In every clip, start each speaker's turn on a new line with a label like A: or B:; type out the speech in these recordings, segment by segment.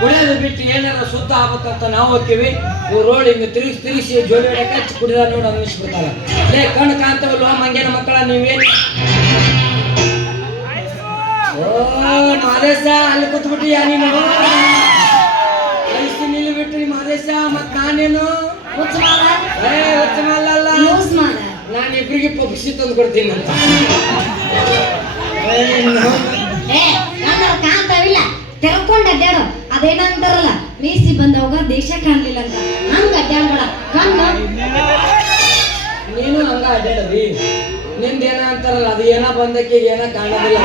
A: ಕುಡಿಯೋದು ಬಿಟ್ಟು ಏನಾರ ಸುತ್ತ ಆಗ್ಬೇಕಂತ ನಾವು ಹೋಗ್ತೀವಿ. ರೋಡ್ ಹಿಂಗೆ ತಿರುಗಿಸಿ ತಿರುಗಿಸಿ ಜೋಡಿ ಹೊಡ್ಯಾಕ ಹಚ್ಚಿ ಕುಡಿದ ನೋಡಿ ಅನ್ನಿಸ್ಬಿಡ್ತಾರ ಲೇ, ಕಣ್ಣು ಕಾಣ್ತಾವಲ್ವ ಮಂಗೇನ ಮಕ್ಕಳ ನೀವೇ? ಓ, ಮಾದೇಶ, ಅಲ್ಲಿ ಕೂತ್ಬಿಟ್ಟಿಯಾ ನೀನು? ಕಳಿಸಿ ನಿಲ್ಲಿ ಬಿಟ್ರಿ ಮಾದೇಶ ಮತ್ತೆ ನಾನೇನು? ನಾನು ಇಬ್ರಿಗೆ ಪಕ್ಷಿ ತಂದು ಕೊಡ್ತೀನಿ ಅಂತ.
B: ಕಾಂತಾವಿಲ್ಲ ತೆರ್ಕೊಂಡ್ ಅಡ್ಡಾಡು ಅದೇನಂತಾರಲ್ಲ ಮೇಸಿ ಬಂದವಾಗ ದೇಶ ಕಾಣಲಿಲ್ಲ ಅಂತ. ಹಂಗ ಅಡ್ಡಾಡ್ಬೇಡ ಕಣ್ಣು.
A: ನೀನು ಹಂಗ ಅಡ್ಡಾಡದಿ ನಿಂದೇನ ಅಂತಾರಲ್ಲ ಅದು ಏನ ಬಂದಕ್ಕೆ ಏನ ಕಾಣೋದಿಲ್ಲ.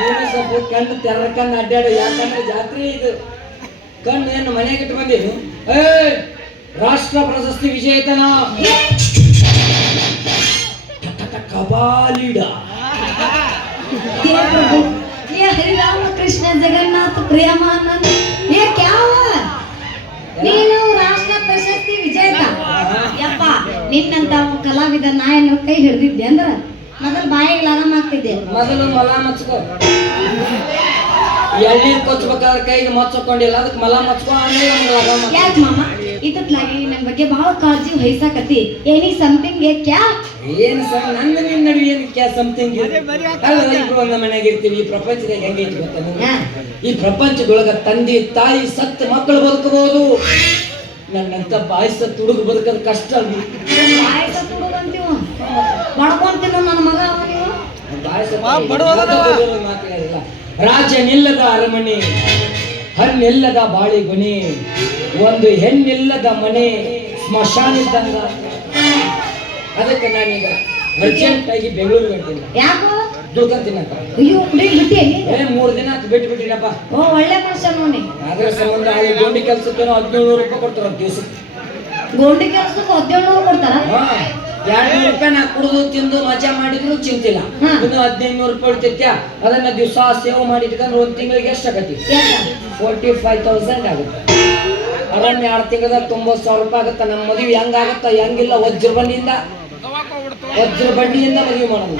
A: ನೀನು ಸ್ವಲ್ಪ ಕಣ್ಣು ತೆರಕಂದು ಅಡ್ಡಾಡು ಯಾಕಂದ್ರೆ ಜಾತ್ರೆ ಇದು. ಕಣ್ಣು ಏನು ಮನೆಗೆ ಇಟ್ಟು ಬಂದಿದ್ದು ರಾಷ್ಟ್ರ ಪ್ರಶಸ್ತಿ ವಿಜೇತನ ಕಬಾಲಿಡ
B: हे प्रभु ये हरि राम कृष्ण जगन्नाथ प्रियमानंद ये क्या हुआ ನೀನು ರಾಷ್ಟ್ರ ಪ್ರಶಸ್ತಿ ವಿಜೇತ ಯಪ್ಪ ನಿನ್ನಂತ ಕಲಾವಿದ ನಾಯನ್ನು ಕೈ ಹಿಡ್ದಿದ್ದೆ ಅಂದ್ರ ಮೊದಲು ಬಾಯಿಗೆ ಲಗಾಮ್ ಆಗ್ತಿದ್ದೆ
A: ಮೊದಲು ಮಲ ಮಚ್ಕೋ ಎಳ್ನೀರ್ ಕೊಚ್ಬೇಕಾದ್ರೆ ಕೈಗೆ ಮಚ್ಚಕೊಂಡಿಲ್ಲ. ಅದಕ್ಕೆ ಮಲ ಮಚ್ಕೋ ಆಮೇಲೆ ಒಂದು ಲಗಾಮ
B: ಯಾಕ್ ಮಾಮ? ಇತ್ತತ್ಲಾಗಿ ನನ್ ಬಗ್ಗೆ ಬಹಳ ಕಾಳಜಿ ವಹಿಸಾಕತಿ ಏನಿ ಸಮಥಿಂಗ್ ಏ ಕ್ಯಾ?
A: ಏನ್ ಸರ್ ನನ್ನ ನಿನ್ನ ನಡುವೆ ಏನು ಕ್ಯಾ ಸಮಥಿಂಗ್ ಅಲ್ಲ ಇಬ್ರು ಒಂದ ಮನೆಗೆ ಇರ್ತೀವಿ ಈ ಪ್ರಪಂಚದಾಗ ಹೆಂಗೆ ಐತಿ ಗೊತ್ತಾ
B: ಹಾ.
A: ಈ ಪ್ರಪಂಚದೊಳಗ ತಂದೆ ತಾಯಿ ಸತ್ತು ಮಕ್ಕಳು ಬದುಕಬಹುದು ನನ್ನಂತ ಬಾಯಿಸ ತುಡುಗು ಹುಡುಗ ಬದುಕೋದು ಕಷ್ಟ ಅಲ್ಲಿ
B: ಬಡ್ಕೊಂತೀನೋ ನನ್ನ ಮಗ ನೀವು?
A: ಮಾತು ಹೇಳಿಲ್ಲ. ರಾಜ ನಿಲ್ಲದ ಅರಮನೆ ಹಣ್ಣಿಲ್ಲದ ಬಾಳಿಗೊನೆ ಒಂದು ಹೆಣ್ಣಿಲ್ಲದ ಮನೆ ಸ್ಮಶಾನ ಇದ್ದಂಗ ಅದಕ್ಕೆ ನಾನೀಗ ಅರ್ಜೆಂಟ್ ಆಗಿ ಬೆಂಗಳೂರಿಗೆ ಬರ್ತೀನಿ
B: ಯಾಕೋ?
A: ದುಡ್ಕಂತೀನಪ್ಪ
B: ಅಯ್ಯೋ ಬಿಟ್ಟಿ
A: ಏ ಮೂರು ದಿನ ಆತು ಬಿಟ್ಟು ಬಿಟ್ಟಿನಪ್ಪ
B: ಓ ಒಳ್ಳೆ ಮನುಷ್ಯ ನೋಡಿ
A: ಅದರ ಸಂಬಂಧ ಆ ಗೋಂಡಿ ಕೆಲಸಕ್ಕೆ ಹದಿನೇಳು ರೂಪಾಯಿ ಕೊಡ್ತಾರ ದಿವಸಕ್ಕೆ.
B: ಗೋಂಡಿ ಕೆಲಸಕ್ಕೆ ಹದಿನೇಳು ಕೊಡ್ತಾರ?
A: ಎರಡು ನೂರು ರೂಪಾಯಿ ನಾ ಕುಡಿದು ತಿಂದು ಮಜಾ ಮಾಡಿದ್ರು ಚಿಂತಿಲ್ಲ. ಇನ್ನು ಹದಿನೈದು ನೂರು ರೂಪಾಯಿ ಉಳಿತೈತ್ಯ? ಅದನ್ನ ದಿವಸ ಸೇವ್ ಮಾಡಿ ಇಟ್ಕೊಂಡ್ರೆ ಒಂದು ತಿಂಗಳಿಗೆ ಎಷ್ಟು ಆಗತಿ ಫೋರ್ಟಿ ಫೈವ್ ತೌಸಂಡ್ ಆಗುತ್ತೆ. ಅದನ್ನ ಎರಡು ತಿಂಗಳದಾಗ ತೊಂಬತ್ತು ಸಾವಿರ ರೂಪಾಯಿ ಆಗುತ್ತೆ. ನಮ್ಮ ಮದುವೆ ಹೆಂಗಾಗುತ್ತ ಹೆಂಗಿಲ್ಲ? ವಜ್ರ ಬಂಡಿಯಿಂದ. ವಜ್ರ ಬಂಡಿಯಿಂದ ಮದುವೆ ಮಾಡೋದು.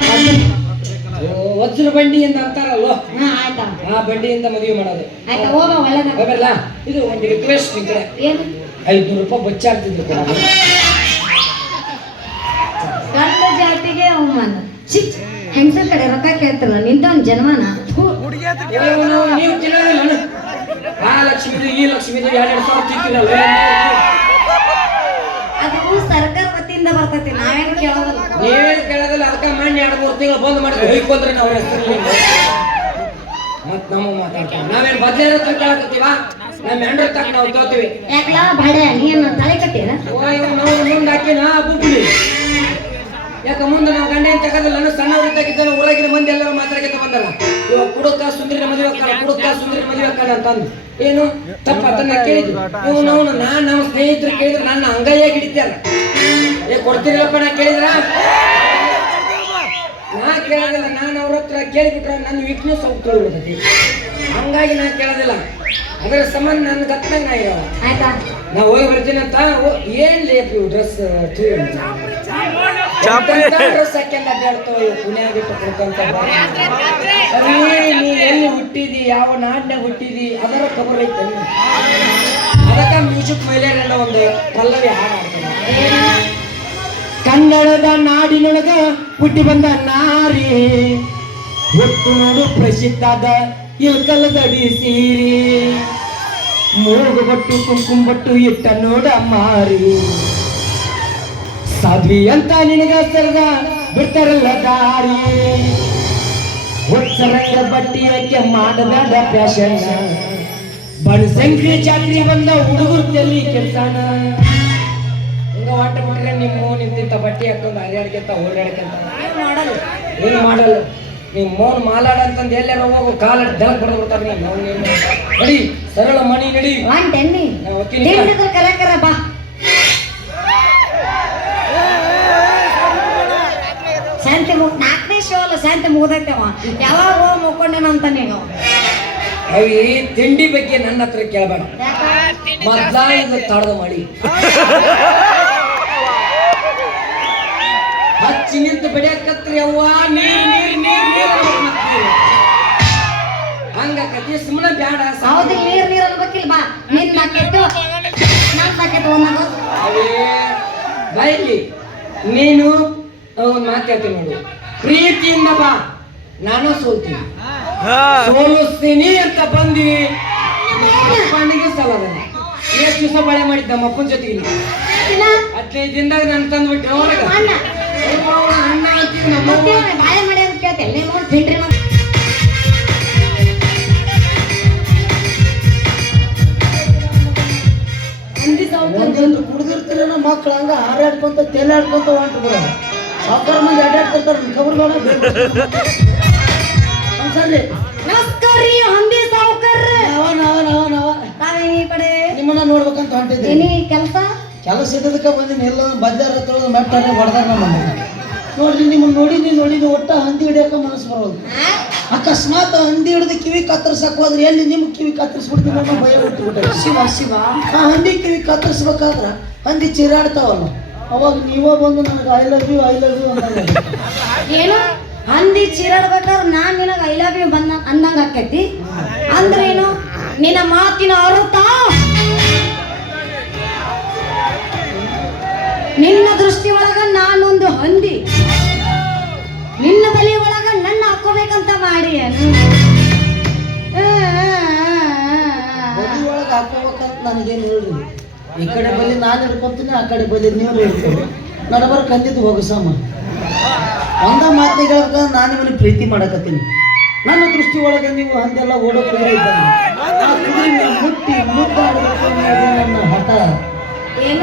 A: ವಜ್ರ ಬಂಡಿಯಿಂದ ಅಂತಾರಲ್ವ? ಆ ಬಂಡಿಯಿಂದ ಮದುವೆ ಮಾಡೋದು. ಇದು ಒಂದು ರಿಕ್ವೆಸ್ಟ್
B: ಏನು?
A: ಐದ್ನೂರು ರೂಪಾಯಿ ಬಚ್ಚಾಡ್ತಿದ್ರು ಕೂಡ
B: ಗಂಡ ಜಾತಿಗೆ ಅವಮಾನ. ಚಿಕ್ ಹೆಂಗಸರ ಕಡೆ ರೊಕ್ಕ ಕೇಳ್ತಾರಲ್ಲ ನಿಂತವನ್ ಜನ್ಮನ.
A: ನೀವು ತಿನ್ನೋದಿಲ್ಲ ಆ ಲಕ್ಷ್ಮಿದು ಈ ಲಕ್ಷ್ಮಿದು ಎರಡೆರಡು ಸಾವಿರ ತಿಂತಿರಲ್ಲ
B: ಅದು ಸರ್ಕಾರ ವತಿಯಿಂದ ಬರ್ತೈತಿ ನಾವೇನು ಕೇಳೋದಲ್ಲ.
A: ನೀವೇನು ಕೇಳೋದಿಲ್ಲ ಅದಕ್ಕೆ ಮಣ್ಣು ಎರಡು ಮೂರು ತಿಂಗಳು ಬಂದ್ ಮಾಡಿ ಹೊಯ್ಕೊಂಡ್ರೆ ನಾವು ಹೆಸರು ಮತ್ತೆ ನಮ್ಮ ಮಾತಾಡ್ತೀವಿ. ನಾವೇನು ಬದಲೇ ಕೇಳಕತ್ತೀವ? ನಮ್ಮ ಹೆಂಡ್ರ ತಕ್ಕ ನಾವು ತೋತೀವಿ
B: ಯಾಕಲ? ಬಾಡೆ ನೀನು ತಲೆ ಕಟ್ಟಿರ
A: ನಾವು ಮುಂದೆ ಹಾಕಿನ ಬುಬ್ಬಿಡಿ ಯಾಕ ಮುಂದೆ ನಾವು ಗಂಡ ಏನ್ ತಗೋದಿಲ್ಲ ಅನ್ನೋ ಸಣ್ಣವ್ರು ಇದ್ದಾಗಿದ್ದಾನೆ ಒಳಗಿನ ಮಂದಿ ಎಲ್ಲರೂ ಮಾತಾಡಕ್ಕೆ ಬಂದಲ್ಲ. ಇವಾಗ ಕುಡುಕ ಸುಂದರಿನ ಮದುವೆ ಹಾಕೋಣ ಕುಡುಕ ಸುಂದರಿ ಮದುವೆ ಹಾಕೋಣ ಅಂತಂದು. ಏನು? ತಪ್ಪ ಅದನ್ನ ಕೇಳಿದ್ವಿ. ಇವ್ ನಾವು ನಾನ್ ನಮ್ಮ ಸ್ನೇಹಿತರು ಕೇಳಿದ್ರೆ ನನ್ನ ಅಂಗೈಯಾಗಿ ಹಿಡಿತಾರ ಏ ಕೊಡ್ತೀರಲ್ಲಪ್ಪ ನಾ ಕೇಳಿದ್ರ? ನಾ ಕೇಳೋದಿಲ್ಲ ನಾನು ಅವ್ರ ಹತ್ರ ಕೇಳಿಬಿಟ್ರೆ ನನ್ನ ವೀಕ್ನೆಸ್ ಹೋಗ್ತಾ ಹಂಗಾಗಿ ನಾ ಕೇಳೋದಿಲ್ಲ. ಅದರ ಸಂಬಂಧ ನನ್ನ ಗತ್ನಾಗ ನಾ ಇರೋ
B: ಆಯ್ತಾ?
A: ನಾ ಹೋಗಿ ಬರ್ತೀನಿ ಅಂತ ಏನ್ ಲೇಪ್ ಇವು ಡ್ರೆಸ್ ಡ್ರೆಸ್ ಹಾಕ್ಯಂಡ್ ಅಡ್ಡಾಡ್ತಾವ ಇವು ಪುಣ್ಯಾಗ ನೀ ಎಲ್ಲಿ ಹುಟ್ಟಿದಿ? ಯಾವ ನಾಡ್ನಾಗ ಹುಟ್ಟಿದಿ? ಅದರ ಖಬರ್ ಐತೆ ಅದಕ್ಕ ಮ್ಯೂಸಿಕ್ ಮೈಲೇರೆಲ್ಲ ಒಂದು ಪಲ್ಲವಿ ಹಾಡು ಹಾಡ್ತಾನೆ ಕನ್ನಡದ ನಾಡಿನೊಳಗ ಹುಟ್ಟಿ ಬಂದ ನಾರಿ. ಹುಟ್ಟು ನೋಡು ಪ್ರಸಿದ್ಧದ ಇಲ್ಕಲದಡಿ ಸೀರಿ. ಮೂಗು ಬಟ್ಟು ಕುಂಕುಮ ಬಟ್ಟು ಇಟ್ಟ ನೋಡ ಮಾರಿ. ಸಾಧ್ವಿ ಅಂತ ನಿನಗ ಸರದ ಬಿಡ್ತಾರಲ್ಲ ದಾರಿ. ಒತ್ತರಂಗ ಬಟ್ಟಿ ಹಾಕಿ ಮಾಡಬೇಡ ಫ್ಯಾಷನ್. ಸಂಖ್ಯೆ ಚಾಕ್ರಿ ಬಂದ ಹುಡುಗರು ತಲ್ಲಿ ಕೆಲ್ಸಾನ. ಹಿಂಗ ಆಟ ಬಿಟ್ರೆ ನಿಮ್ಮ ನಿಂತಿಂತ ಬಟ್ಟಿ ಹಾಕೊಂಡು ಹರಿಯಾಡ್ಕೊಂತ ಓಡಾಡ್ಕೊಂತ.
B: ಮಾಡಲ್ಲ.
A: ಏನು ಮಾಡಲ್ಲ. ನೀವು ಮೌನ್ ಮಾಲಾಡ ಅಂತಂದು ಎಲ್ಲಾರ ಹೋಗು ಕಾಲ ದಳ ಬಡ್ದು ಬಿಡ್ತಾರೆ ನೀ ನಡಿ ಸರಳ ಮಣಿ ನಡಿ.
B: ಒನ್ ಟೆನ್ನಿ.
A: ನಾ ಹೋಗ್ತೀನಿ.
B: ತಿಂಡಿದ್ರೆ ಕರೆಕರ ಬಾ. ಶಾಂತಿ ಮುಗ್ ನಾಲ್ಕನೇ ಶೋ ಅಲ್ಲ ಶಾಂತಿ ಮುಗ್ದೈತವ. ಯಾವಾಗ ಹೋಗಿ ಮುಕ್ಕೊಂಡೆ ಅಂತ ನೀನು?
A: ಅವಿ ತಿಂಡಿ ಬಗ್ಗೆ ನನ್ನ ಹತ್ರ ಕೇಳಬೇಡ. ಮೊದ್ಲ ಇದು ತಡದ ಮಾಡಿ. ಹಚ್ಚಿ ನಿಂತು ಬೆಳೆಯಕತ್ರಿ ಅವ್ವ. ನೀರು. ಹಂಗಾಕತಿ ಸುಮ್ಮನೆ ಬ್ಯಾಡ.
B: ಹೌದು ನೀರ್ ನೀರ್ ಅನ್ಬೇಕಿಲ್ಲ ಬಾ. ನಿನ್ ನಾಕೆತ್ತು ನಾನ್
A: ಅವೇ ಬೈಲಿ. ನೀನು ಒಂದು ಮಾತು ಹೇಳ್ತೀನಿ ನೋಡು. ಪ್ರೀತಿಯಿಂದ ಬಾ. ನಾನು ಸೋಲ್ತೀನಿ. ಸೋಲಿಸ್ತೀನಿ ಅಂತ ಬಂದಿ. ಅಪ್ಪನಿಗೆ ಸಲದ ಎಷ್ಟು ದಿವಸ ಬಳೆ ಮಾಡಿದ್ದ ನಮ್ಮ ಅಪ್ಪನ ಜೊತೆಗೆ ಹದಿನೈದು ದಿನದಾಗ ನಾನು ತಂದ್ಬಿಟ್ಟೆ ಅವ್ರಿಗೆ
B: ಅಣ್ಣ
A: ಅಂತೀವಿ ನಮ್ಮ
C: ಒಂದೊಂದು ಮಕ್ಳು ಹಂಗ ಹಾರಾಡ್ಕೊಂತ ತೇಲಾಡ್ಕೊಂತ ಹೊಂಟು ಬಿಡ ಸಾವುಕಾರ ಮಂದಿ ಅಡ್ಡಾಡ್ತಿರ್ತಾರ ಖಬರ್ಗಳ ಸರಿ
B: ನಮಸ್ಕಾರ ಹಂದಿ ಸಾವ್ಕಾರ
C: ನಾವ ನಾವ ನಾವ ನಾವೇ.
B: ಈ ಕಡೆ
C: ನಿಮ್ಮನ್ನ ನೋಡ್ಬೇಕಂತ ಹೊಂಟಿದ್ದೀನಿ
B: ಕೆಲಸ?
C: ಕೆಲಸ ಇದ್ದದಕ್ಕೆ ಬಂದಿನಿ ಎಲ್ಲ ಬಜಾರ್ ಹತ್ರ ಮೆಟ್ಟನೆ ಹೊಡೆದಾಗ ನಮ್ಮ ನೋಡ್ರಿ ನಿಮ್ಮನ್ನ ನೋಡಿನಿ ನೋಡಿನಿ ಒಟ್ಟ ಹಂದಿ ಹಿಡಿಯಕ ಮನಸ್ಸು ಬರೋದು ಅಕಸ್ಮಾತ್ ಹಂದಿ ಹಿಡಿದು ಕಿವಿ ಕತ್ತರಿಸಕ್ ಹೋದ್ರೆ ಎಲ್ಲಿ ನಿಮ್ಗೆ ಕಿವಿ ಕತ್ತರಿಸ್ಬಿಡ್ತೀನಿ ಅನ್ನೋ ಭಯ ಬಿಟ್ಟುಬಿಟ್ಟೆ
B: ಶಿವ ಶಿವ.
C: ಆ ಹಂದಿ ಕಿವಿ ಕತ್ತರಿಸ್ಬೇಕಾದ್ರೆ ಹಂದಿ ಚಿರಾಡ್ತಾವಲ್ಲ ಅವಾಗ ನೀವೋ ಬಂದು ನನಗೆ I love you I love you ಅಂತ
B: ಏನು? ಹಂದಿ ಚೀರಾಡ್ಬೇಕಾದ್ರೆ ನಾನು ನಿನಗೆ ಐ ಲವ್ ಯು ಬಂದ ಅಂದಂಗೆ ಆಕೈತಿ? ಅಂದ್ರೇನು? ನಿನ್ನ ಮಾತಿನ ಅರ್ಥ? ನಿನ್ನ ದೃಷ್ಟಿ ಒಳಗ ನಾನೊಂದು ಹಂದಿ. ನಿನ್ನ ಬಲಿ ಒಳಗ ನನ್ನ ಹಾಕೋಬೇಕಂತ ಮಾಡಿ
C: ಒಳಗೆ ಹಾಕೋಬೇಕಂತ ನನಗೇನು ಹೇಳ್ರಿ? ಈ ಕಡೆ ಬಲ್ಲಿ ನಾನು ಹಿಡ್ಕೊಂತೀನಿ ಆ ಕಡೆ ಬಲ್ಲಿ ನೀವು ಹಿಡ್ಕೊಂಡು ನಡಬರ್ ಕಂದಿದ್ದು ಹೋಗಸಮ್ಮ ಒಂದ ಹೇಳ್ಬೇಕಂದ್ರೆ ನಾನು ಇವನಿಗೆ ಪ್ರೀತಿ ಮಾಡಕತ್ತೀನಿ. ನನ್ನ ದೃಷ್ಟಿ ಒಳಗೆ ನೀವು ಹಂದೆಲ್ಲ ಓಡೋ ಕುದುರೆ ಇದ್ದಂಗೆ ಆ ಕುದುರೆ ಮೇಲೆ ಮುಟ್ಟಿ ಮುದ್ದಾಡ ನನ್ನ ಹಠ.
B: ಏನ?